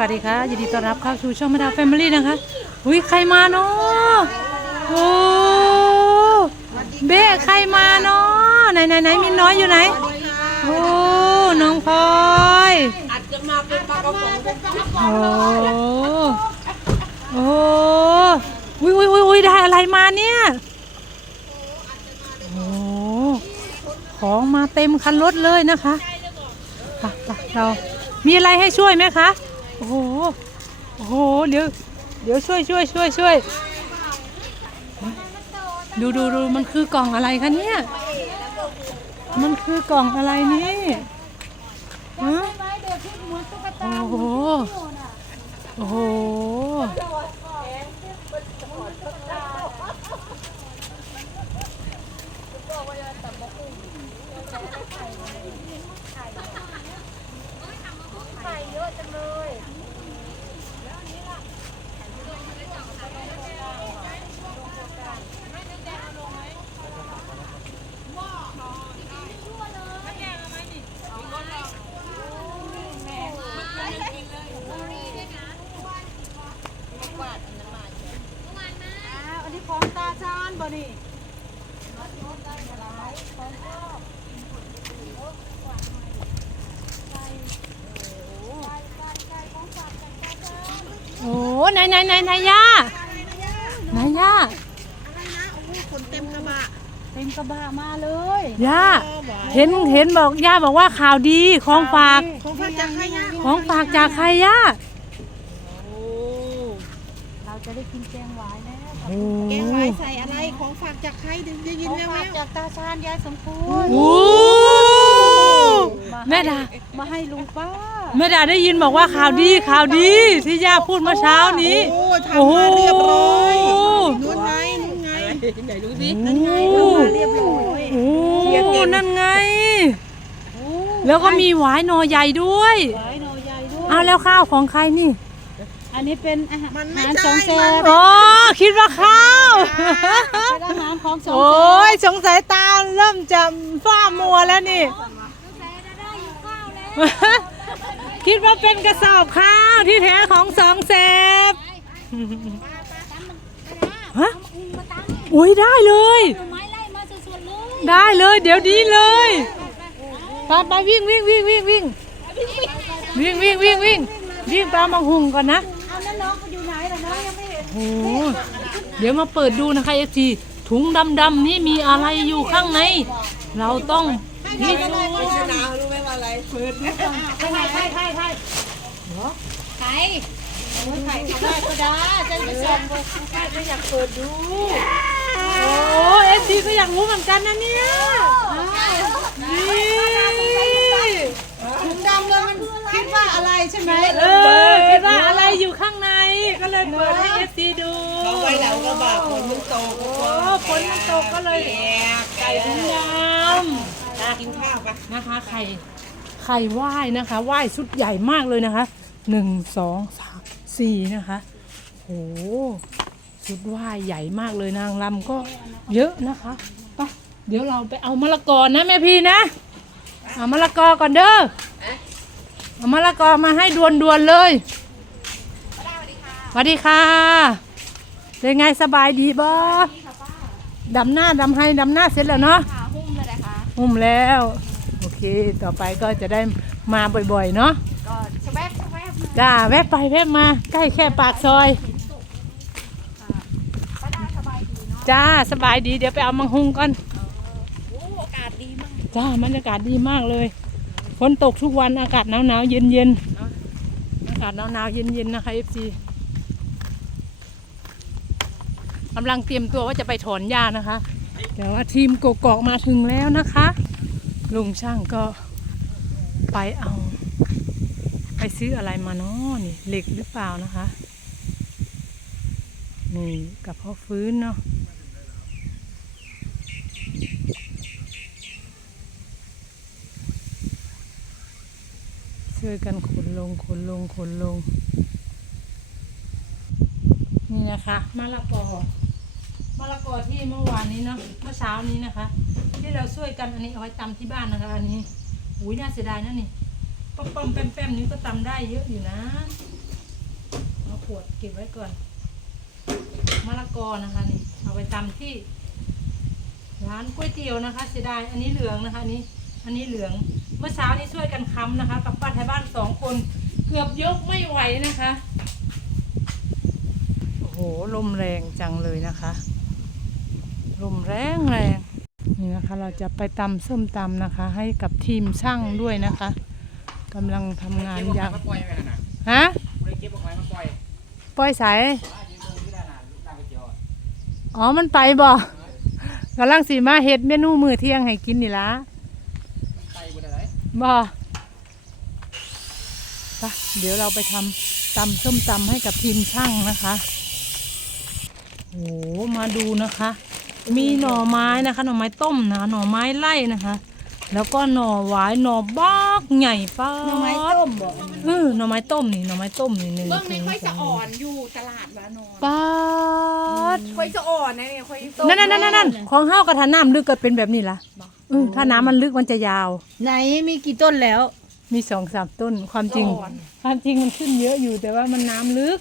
วัสดีค่ะยินดีต้อนรับเข้าสู่ช่องมาดาแฟมิลี่นะคะอุ้ยใครมาเนาะโอ้เบ้ใครมาเนาะไหนไหนไหนมินน้อยอยู่ไหนโอ้น้องพลอยโอ้โอ้อุ้ยอุ้ยอุ้ยอุ้ยได้อะไรมาเนี่ยโอ้ของมาเต็มคันรถเลยนะคะไปไปเรามีอะไรให้ช่วยไหมคะ โอ้โห โอ้โห เดี๋ยว เดี๋ยวช่วยช่วยช่วยช่วย ดูดูดูมันคือกล่องอะไรคะเนี่ย มันคือกล่องอะไรนี่ฮะโอ้โห โอ้โห ของตาชานบ่นี่โอ้ไหนไหนไหนไหนย่าไหนย่าอะไรนะโอ้โหขนเต็มกระบะเต็มกระบะมาเลยย่าเห็นเห็นบอกย่าบอกว่าข่าวดีของฝากของฝากจากใครนะของฝากจากใครย่าโอ้เราจะได้กินแกงหวายแล้วโอ้ แกงหวายใส่อะไรของฝากจากใครถึงได้ยินแล้วจากตาชานยายสมควรโหแม่ดา มาให้ลุงป้า แม่ดาได้ยินบอกว่าข่าวดีข่าวดีที่ย่าพูดเมื่อเช้านี้ โอ้ทำมาเรียบร้อยนู่นไงนู่นไงไหนดูสินั่นไงทำมาเรียบร้อยโอ้นั่นไง แล้วก็มีหวายหนอใหญ่ด้วยหวายหนอใหญ่ด้วยเอาแล้วข้าวของใครนี่ อันนี้เป็นอาหารมันไม่อาหารใช่สองแซ่บอ๋อคิดว่าข้าวเป็นอาหารของสองโอ้ยสงสัยตาเริ่มจะฝ้ามัวแล้วนี่คิดว่าเป็นกระสอบข้าวที่แท้ของสองเซฟฮะอุ้ยได้เลยไม้ไล่มาสดๆเลยได้เลยเดี๋ยวนี้เลยไปไปวิ่งวิ่งวิ่งวิ่งวิ่งวิ่งวิ่งวิ่งวิ่งวิ่งตามมังหุงก่อนนะ เอาแล้วน้องเขาอยู่ไหนล่ะน้องยังไม่เห็นโอ้โหเดี๋ยวมาเปิดดูนะคะเอฟซีถุงดำๆนี่มีอะไรอยู่ข้างใน เราต้องพิสูจน์ชนะรู้ไหมว่าอะไรเปิดเนี่ยใครใครใครใครไข่ใครได้ก็ได้จะไปส่งใครก็อยากเปิดดู โอ้เอฟซีก็อยากรู้เหมือนกันนะเนี่ยนี่ ถุงดำเลยมันคิดว่าอะไรใช่ไหม เออคิดว่าอะไรอยู่ข้างในก็เลยเปิดให้เอฟซีดู เอาไว้หลังกระบะฝน มันตกโอ้ฝนมันตกก็เลยแอกไก่ถุงดกินข้าวปะำนะคะ ไข่ไข่ไหว้นะคะไหว้ชุดใหญ่มากเลยนะคะหนึ่งสองสามสี่นะคะโอ้ชุดไหว้ใหญ่มากเลยนางรำก็เยอะนะคะไปเดี๋ยวเราไปเอามะละกอนะแม่พี่นะเอามะละกอก่อนเด้อเอามะละกอมาให้ด่วนๆเลยสวัสดีค่ะ เป็นไงสบายดีบ่ดำหน้าดำให้ดำหน้าเสร็จแล้วเนาะขาหุ้มเลยนะคะอุ้มแล้ว โอเค ต่อไปก็จะได้มาบ่อยๆ เนาะก็ชะแวบชะแวบจ้าแวะไปแวะมา ใกล้แค่ปากซอยก็ได้สบายดีเนาะจ้าสบายดีเดี๋ยวไปเอามังหุงก่อน โอ้อากาศดีมากจ้าบรรยากาศดีมากเลยฝนตกทุกวันอากาศหนาวหนาวๆเย็นเย็นๆอากาศหนาวหนาวๆเย็นเย็นๆนะคะ FC กำลังเตรียมตัวว่าจะไปถอนหญ้านะคะ แต่ว่าทีมกกอกมาถึงแล้วนะคะ ลุงช่างก็ไปเอา ไปซื้ออะไรมาเนาะนี่เหล็กหรือเปล่านะคะ นี่กับพ่อฟื้นเนาะช่วยกันขนลงขนลงขนลง นี่นะคะมะละกอ มะละกอที่เมื่อวานนี้เนาะเมื่อเช้านี้นะคะ ที่เราช่วยกันอันนี้เอาไว้ตำที่บ้านนะคะ อันนี้อุ้ยน่าเสียดายนะนี่ป้อมๆแป้มๆนี้ก็ตำได้เยอะอยู่นะขวดเก็บไว้ก่อนมะละกอนะคะนี่เอาไปตำที่ ร้านก๋วยเตี๋ยวนะคะ เสียดายอันนี้เหลืองนะคะนนี้ อันนี้เหลืองเมื่อเช้านี้ช่วยกันค้ำนะคะ กับป้าไทยบ้านสองคน เกือบยกไม่ไหวนะคะโอ้โหลมแรงจังเลยนะคะ ลมแรงแรงนี่นะคะ เราจะไปตำส้มตำนะคะ ให้กับทีมช่างด้วยนะคะกำลังทำงานอย่างมาปล่อยไปขนาดฮะกูเลยเก็บออกมามาปล่อยปล่อยสายอ่ายืนตรงที่ด้านหน้าตั้งก๋วยเตี๋ยวอะอ๋อมันไปบ่กำลังสีมาเฮ็ดเมนูมื้อเที่ยงให้กินนี่ละไปบ่ได้ไรบ่ไปเดี๋ยวเราไปทำตำส้มตำให้กับทีมช่างนะคะโอ้โหมาดูนะคะ มีหน่อไม้นะคะ หน่อไม้ต้มนะหน่อไม้ไล่นะคะ แล้วก็หน่อหวายหน่อบักใหญ่ป้าหน่อไม้ต้มบ่เออหน่อไม้ต้มนี่หน่อไม้ต้มนี่หนึ่งเบื้องในถุงค่อยสจะองอ่อนอยู่ตลาดวานอนป้าดค่อยจะอ่อนนะเนี่ยค่อยต้มนั่นนั่นนั่นนั่นของเฮากระทาน้ำลึกก็เป็นแบบนี้ล่ะเออถ้าน้ำมันลึกมันจะยาว ไหนมีกี่ต้นแล้ว มีสองสามต้นความจริง ความจริงมันขึ้นเยอะอยู่แต่ว่ามันน้ำลึก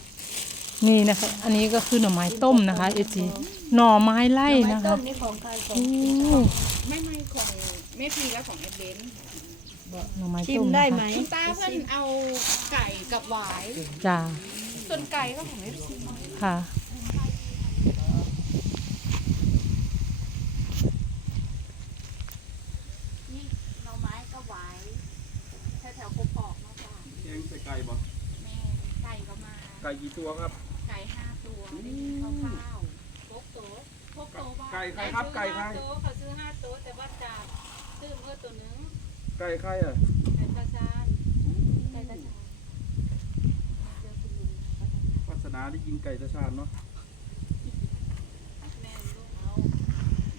นี่นะคะ อันนี้ก็คือหน่อไม้ต้มนะคะเอจี หน่อไม้ไล่นะคะนี่ของใครของโอ้ไม่ไม่ของแม่พีและของแอดเบนหน่อไม้ชิต้มมได้นะคะไหมคุณตาเพื่อนเอาไก่กับหวาย จ้าส่วนไก่ก็ของแอดซีค่ะนี่หน่อไม้กับหวายแถวแถวๆกกอกมากกว่าแกงใส่ไก่บ่แม่ไก่ก็มาไก่กี่ตัวครับ ไก่ห้าตัวได้กินข้าวๆพกโต๊ะพ กโต๊ะบ้างไก่ใครครับไก่ใครเขาซื้อห้าโต๊ะแต่ว่าจะซื้อเมื่อตัวหนึงไก่ใครอะไก่ตาชานไก่ตาชานเจอคุณลุงก็จะวาสนาได้กินไก่ตะชานเนาะแม่ลูก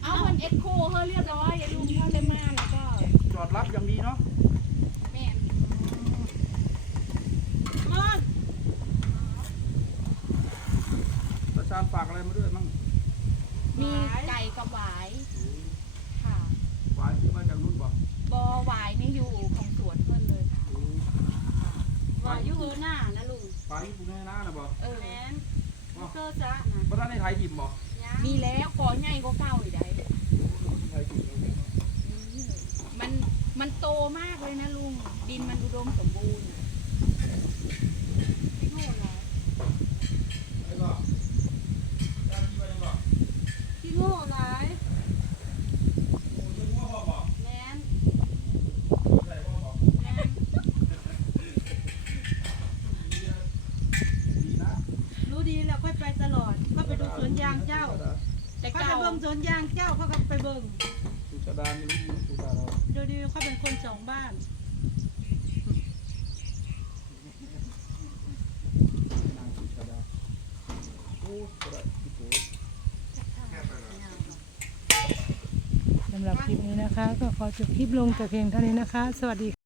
เอาเอามันเอ็กโคเฮ้ยเรียบร้อยอย่าลืมเข้าเลยมาแล้วก็ จอดรับอย่างดีเนาะ แม่ ตะชานฝากอะไรมาด้วยมั่ง มีไก่กับหวายค่ะ หวานซื้อมาจากนู่นบ่ บอหวายนี่อยู่ของสวนเพื่อนเลยค่ะ ว่าอยู่เออหน้านะลุงหวานที่ปลูกในหน้าน่ะบ่เออแมนเกอร์จ้ะนะบ่ทันได้ไทยถิ่มบ่ยังมีแล้วกอใหญ่ก็เก้าอีกได้ไทยถิ่มแล้วเนี่ยมันมันโตมากเลยนะลุงดินมันอุดมสมบูรณ์อะ ที่นู่นเหรอ ไอ้บ่ตามที่ไปยังบ่ ที่โง่หลาย โอ้ยงัวบ่บ่ แมน ใส่บ่บ่ แมน ดีนะ รู้ดีแล้วค่อยไปตลอด ก็ไปดูสวนยางเจ้า แต่ เขา เก่า ไปเบิ่ง สวนยางเจ้าเขาก็ไปเบิ่งสุชาดาไม่รู้ดีสุชาดาดูดีเขาเป็นคนสองบ้านนางสุชาดาโอ้กระไรที่โผล่สำหรับคลิปนี้นะคะ ก็ขอจบคลิปลงแต่เพียงเท่านี้นะคะ สวัสดีค่ะ